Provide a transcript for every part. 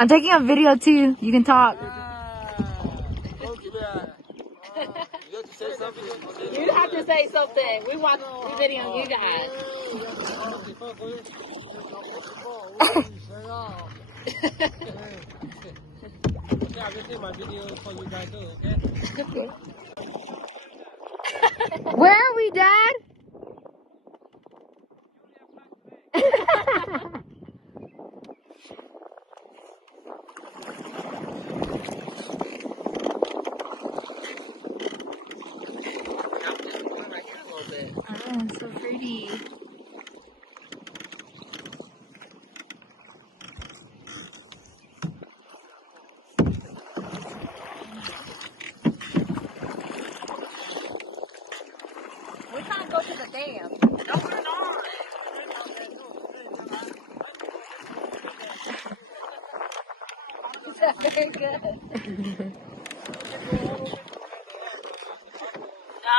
I'm taking a video too. You can talk. You have to say something. We watch the video you guys. Yeah, this is my video for you guys too, okay? Where are we, Dad? Oh, so pretty. We're trying to go to the dam. No, we're not. Very good. No.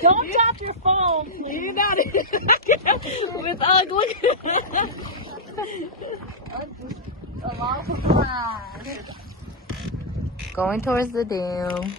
Don't drop your phone. You're not with ugly. Going towards the dam.